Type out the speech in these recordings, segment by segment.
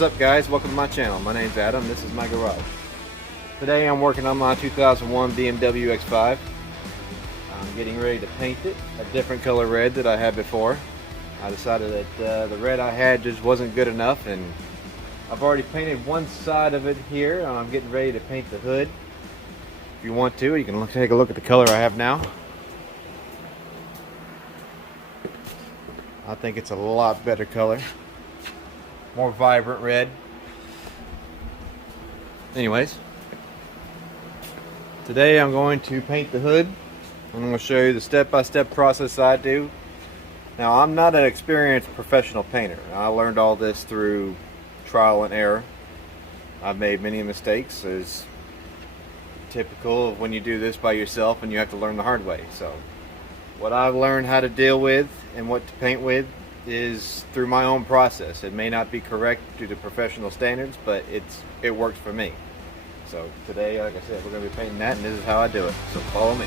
What's up guys, welcome to my channel. My name's Adam, this is my garage. Today I'm working on my 2001 BMW X5. I'm getting ready to paint it a different color red that I had before. I decided that the red I had just wasn't good enough, and I've already painted one side of it here, and I'm getting ready to paint the hood. If you want to, you can take a look at the color I have now. I think it's a lot better color. More vibrant red. Anyways, today I'm going to paint the hood. I'm going to show you the step-by-step process I do. Now, I'm not an experienced professional painter. I learned all this through trial and error. I've made many mistakes, as typical of when you do this by yourself and you have to learn the hard way. So what I've learned how to deal with and what to paint with is through my own process. It may not be correct due to professional standards, but it works for me. So today, like I said, we're going to be painting that, and this is how I do it. So follow me.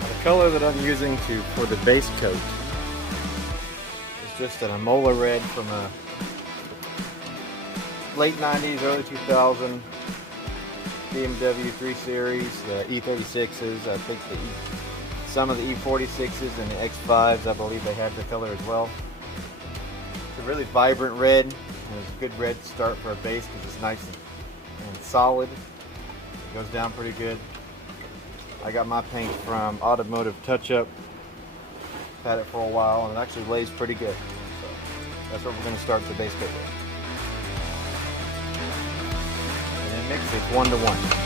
The color that I'm using for the base coat is just an Amola red from a late 90s, early 2000 BMW 3 Series, E36s. I think some of the E46s and the X5s, I believe they have the color as well. It's a really vibrant red, and it's a good red to start for a base because it's nice and solid. It goes down pretty good. I got my paint from Automotive Touch-Up. Had it for a while, and it actually lays pretty good. So that's what we're going to start the base coat with. Mix it 1-to-1.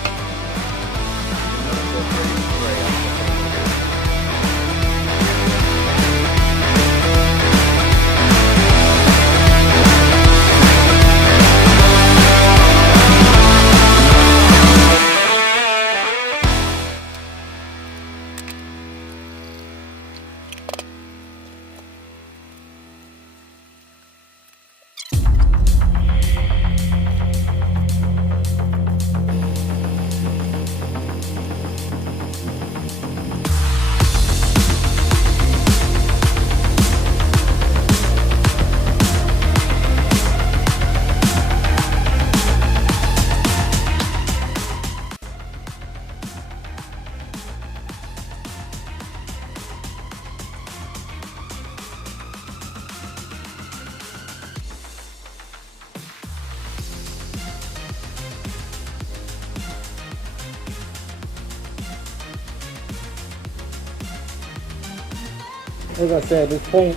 As I said, this paint,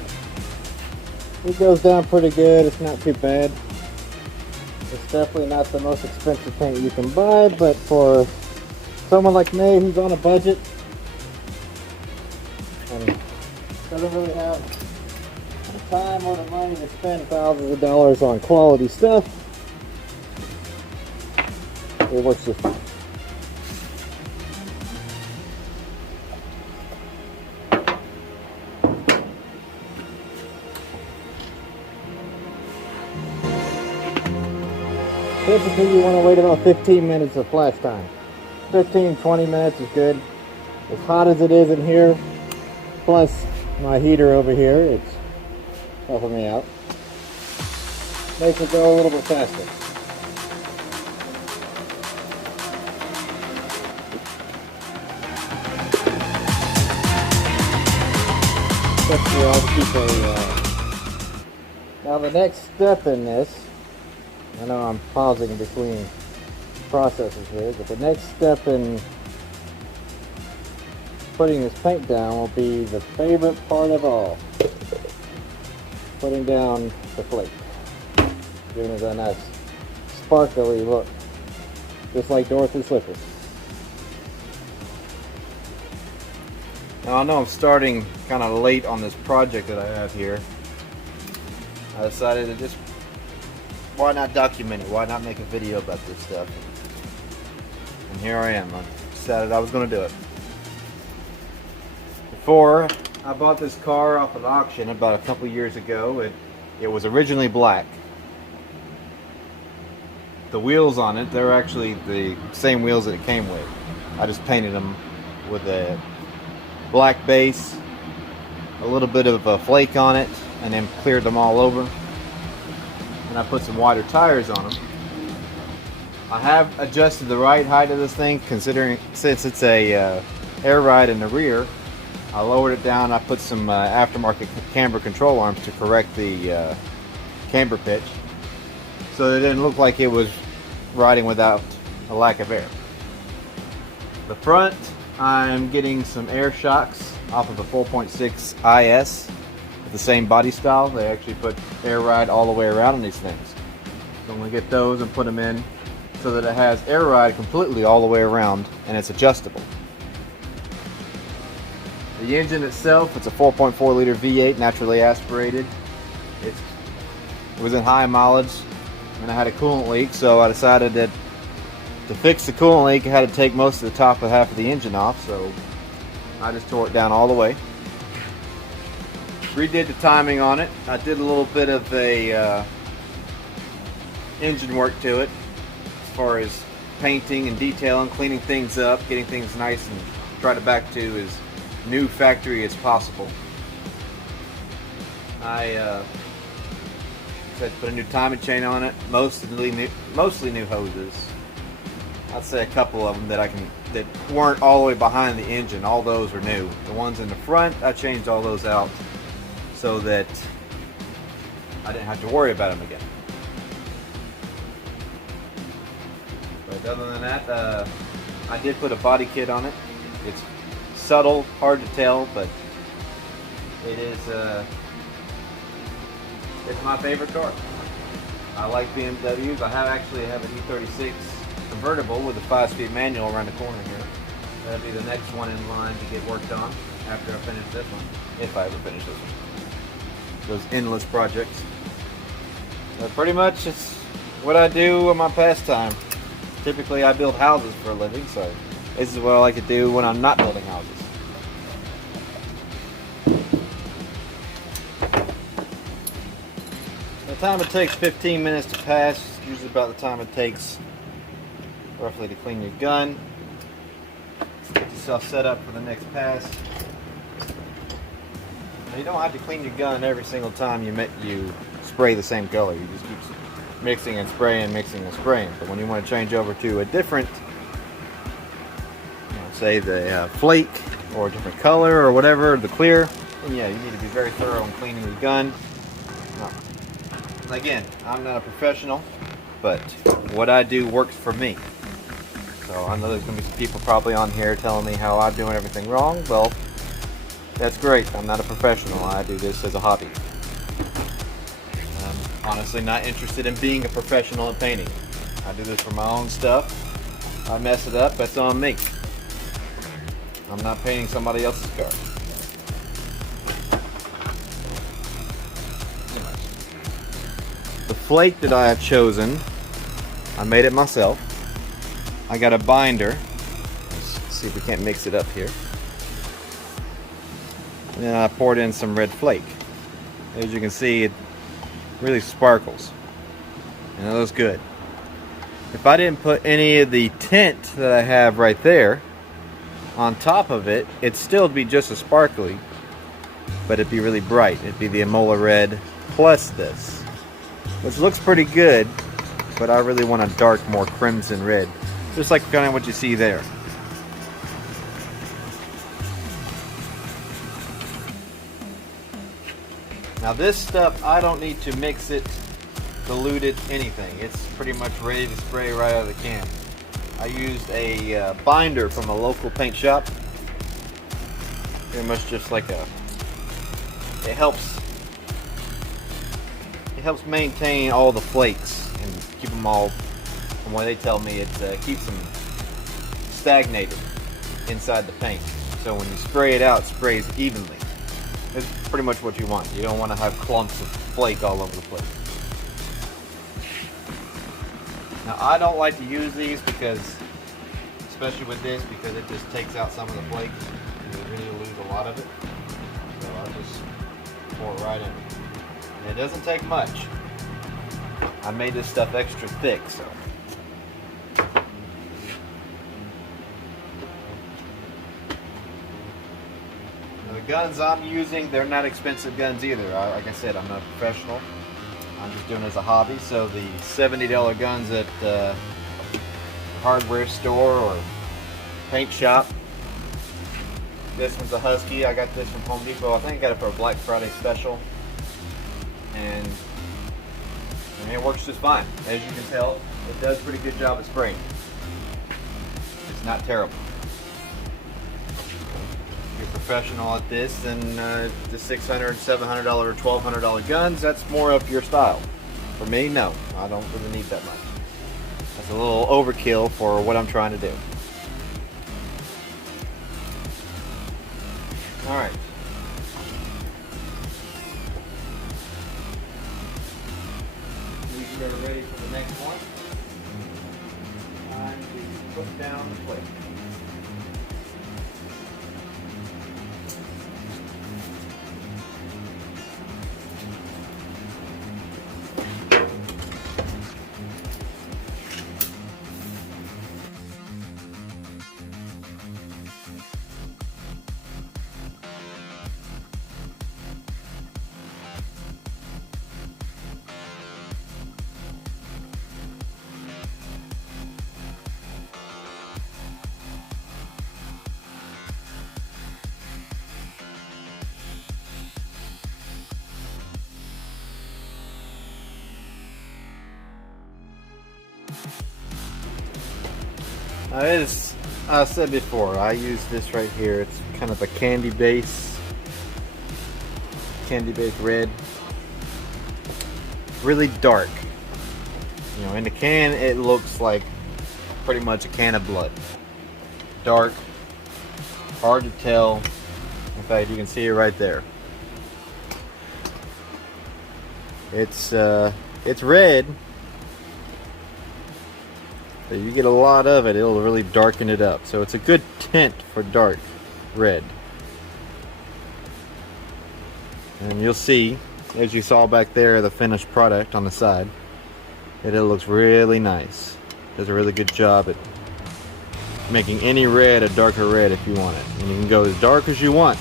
it goes down pretty good. It's not too bad. It's definitely not the most expensive paint you can buy, but for someone like me who's on a budget and doesn't really have the time or the money to spend thousands of dollars on quality stuff, it works just fine. Typically you want to wait about 15 minutes of flash time. 15-20 minutes is good. As hot as it is in here, plus my heater over here, it's helping me out. Makes it go a little bit faster. Now the next step in this, I know I'm pausing between processes here, but the next step in putting this paint down will be the favorite part of all. Putting down the flake. Giving it a nice sparkly look. Just like Dorothy Slippers. Now I know I'm starting kind of late on this project that I have here. I decided to just, why not document it? Why not make a video about this stuff? And here I am. I decided I was going to do it. Before, I bought this car off an auction about a couple years ago. It was originally black. the wheels on it, they're actually the same wheels that it came with. I just painted them with a black base, a little bit of a flake on it, and then cleared them all over. And I put some wider tires on them. I have adjusted the right height of this thing, considering since it's a air ride in the rear. I lowered it down. I put some aftermarket camber control arms to correct the camber pitch, so that it didn't look like it was riding without a lack of air. The front, I'm getting some air shocks off of the 4.6 IS with the same body style. They actually put air ride all the way around on these things. So I'm going to get those and put them in so that it has air ride completely all the way around and it's adjustable. The engine itself, it's a 4.4 liter V8 naturally aspirated. It was in high mileage and I had a coolant leak, so I decided that to fix the coolant leak I had to take most of the top of half of the engine off, so I just tore it down all the way. Redid the timing on it. I did a little bit of a engine work to it as far as painting and detailing, cleaning things up, getting things nice and tried it back to as new factory as possible. I said put a new timing chain on it, mostly new hoses. I'd say a couple of them that weren't all the way behind the engine. All those are new. The ones in the front, I changed all those out so that I didn't have to worry about them again. But other than that, I did put a body kit on it. It's subtle, hard to tell, but it is it's my favorite car. I like BMWs. I actually have an E36 convertible with a 5-speed manual around the corner here. That'll be the next one in line to get worked on after I finish this one, if I ever finish this one. Those endless projects. But pretty much it's what I do in my pastime. Typically I build houses for a living, so this is what I like to do when I'm not building houses. The time it takes 15 minutes to pass is usually about the time it takes roughly to clean your gun. Get yourself set up for the next pass. Now, you don't have to clean your gun every single time you spray the same color. You just keep mixing and spraying, mixing and spraying. But when you want to change over to a different, say the flake or a different color or whatever, the clear, then yeah, you need to be very thorough in cleaning your gun. Again, I'm not a professional, but what I do works for me. So I know there's going to be some people probably on here telling me how I'm doing everything wrong. Well, that's great. I'm not a professional. I do this as a hobby. I'm honestly not interested in being a professional at painting. I do this for my own stuff. I mess it up, that's on me. I'm not painting somebody else's car. The flake that I have chosen, I made it myself. I got a binder. Let's see if we can't mix it up here. And then I poured in some red flake. As you can see, it really sparkles. And it looks good. If I didn't put any of the tint that I have right there on top of it, it'd still be just as sparkly, but it'd be really bright. It'd be the Emola red plus this, which looks pretty good, but I really want a dark, more crimson red, just like kind of what you see there. Now this stuff, I don't need to mix it, dilute it, anything. It's pretty much ready to spray right out of the can. I used a binder from a local paint shop. Pretty much just like it helps maintain all the flakes and keep them all, from what they tell me, it keeps them stagnated inside the paint. So when you spray it out, it sprays evenly. It's pretty much what you want. You don't want to have clumps of flake all over the place. Now I don't like to use these because, especially with this, because it just takes out some of the flakes. You really lose a lot of it. So I'll just pour it right in. And it doesn't take much. I made this stuff extra thick, so Now, the guns I'm using, they're not expensive guns either. Like I said, I'm not a professional. I'm just doing it as a hobby. So the $70 guns at hardware store or paint shop. This one's a Husky. I got this from Home Depot. I think I got it for a Black Friday special. And I mean, it works just fine. As you can tell, it does a pretty good job at spraying. It's not terrible. If you're a professional at this, then the $600, $700, or $1,200 guns, that's more up your style. For me, no. I don't really need that much. That's a little overkill for what I'm trying to do. Alright. These are ready for the next one. Time to put down the plate. Now, as I said before, I use this right here. It's kind of a candy base red. Really dark. You know, in the can it looks like pretty much a can of blood. Dark, hard to tell. In fact, you can see it right there. It's red. So you get a lot of it, it'll really darken it up. So it's a good tint for dark red. And you'll see, as you saw back there, the finished product on the side, that it looks really nice. Does a really good job at making any red a darker red if you want it. And you can go as dark as you want.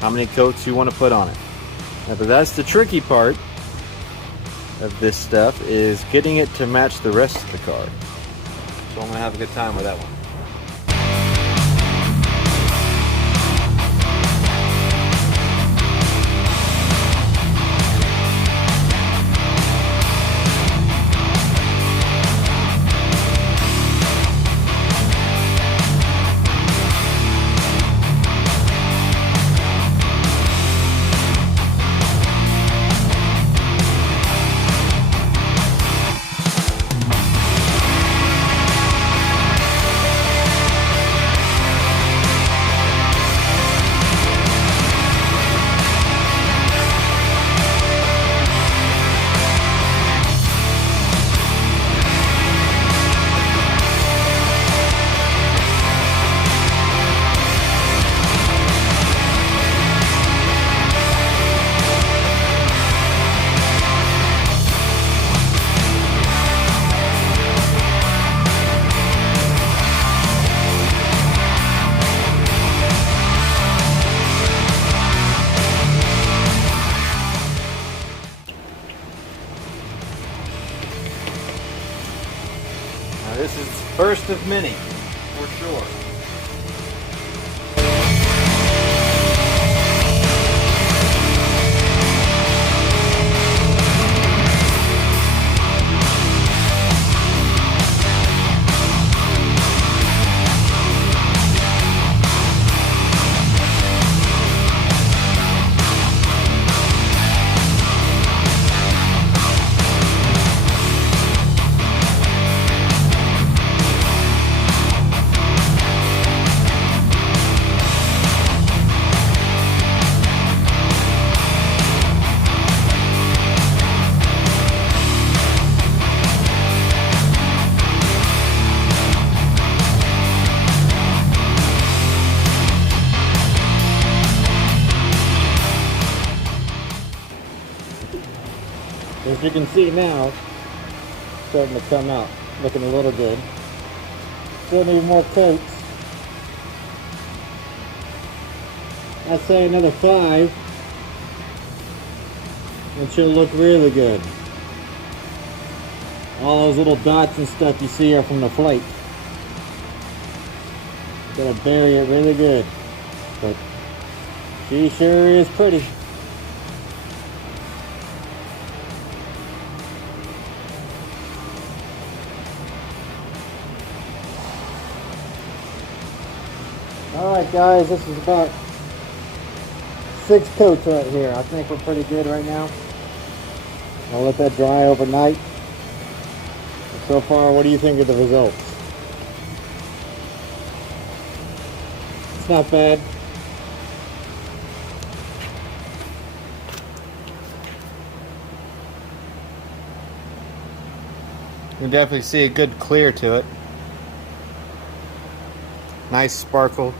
How many coats you want to put on it. Now, but that's the tricky part of this stuff, is getting it to match the rest of the car. So I'm going to have a good time with that one. This is first of many, for sure. As you can see now, it's starting to come out, looking a little good. Still need more coats. I'd say another 5, and she'll look really good. All those little dots and stuff you see are from the flake. Gonna bury it really good, but she sure is pretty. Alright guys, this is about 6 coats right here. I think we're pretty good right now. I'll let that dry overnight. So far, what do you think of the results? It's not bad. You can definitely see a good clear to it. Nice sparkle.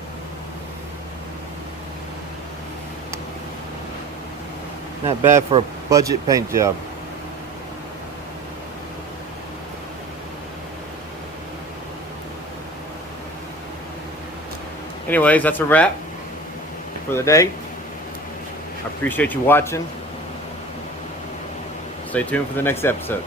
Not bad for a budget paint job. Anyways, that's a wrap for the day. I appreciate you watching. Stay tuned for the next episode.